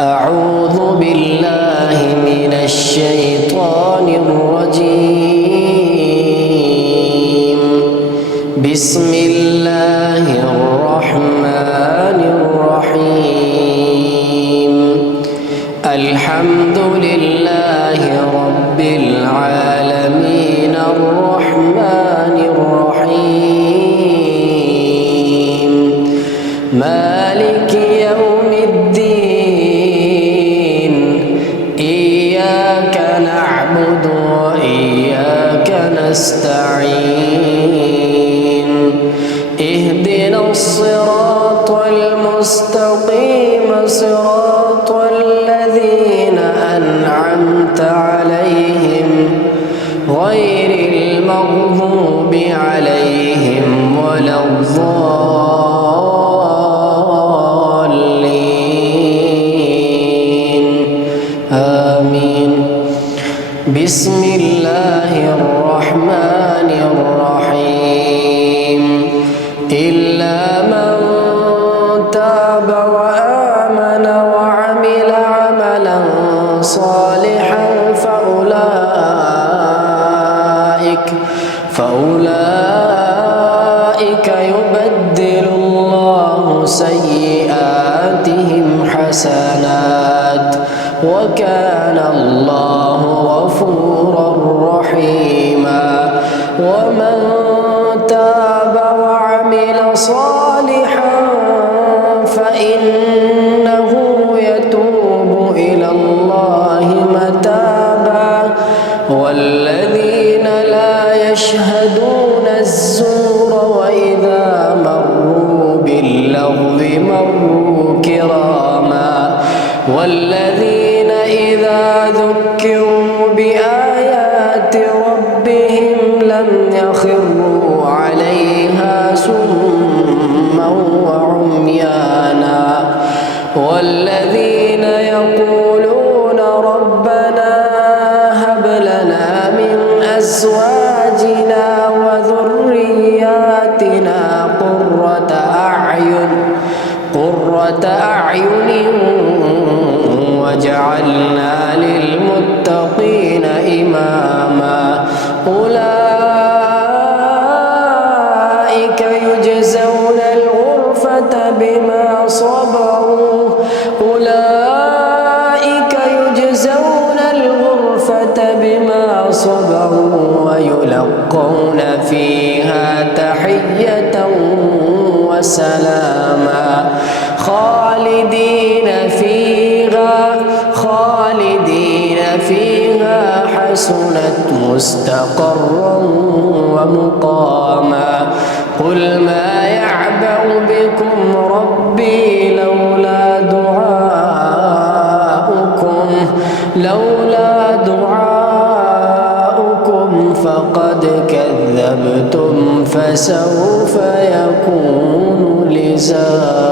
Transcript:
أعوذ بالله من الشيطان الرجيم. بسم الله الرحمن الرحيم. الحمد لله رب العالمين الرحمن الرحيم مالك يوم الدين. إياك نعبد وإياك نستعين. اهدنا الصراط المستقيم صراط الذين أنعمت عليهم غير المغضوب عليهم ولا الضالين. آمين. بسم الله الرحمن الرحيم. إلا من تاب وآمن وعمل عملا صالحا فأولئك يبدل الله سيئاتهم حسنات وكان الله غفورا رحيما. ومن تاب وعمل صالحا فإنه يتوب إلى الله متابا. والذين لا يشهدون الزور وإذا مروا باللغو مروا كراما. والذين إذا ذكروا بآيات ربهم لم يخروا عليها سما وعميانا. والذين يقولون ربنا هب لنا من أزواجنا وذرياتنا قرة أعين واجعلنا للمتقين إماما. أولئك يجزون الغرفة بما صبروا. ويلقون فيها تحية وسلاما. خالدين فيها حسنت مستقرا ومقاما. قل ما يعبأ بكم ربي لولا دعاؤكم فقد كذبتم فسوف يكون لزاما.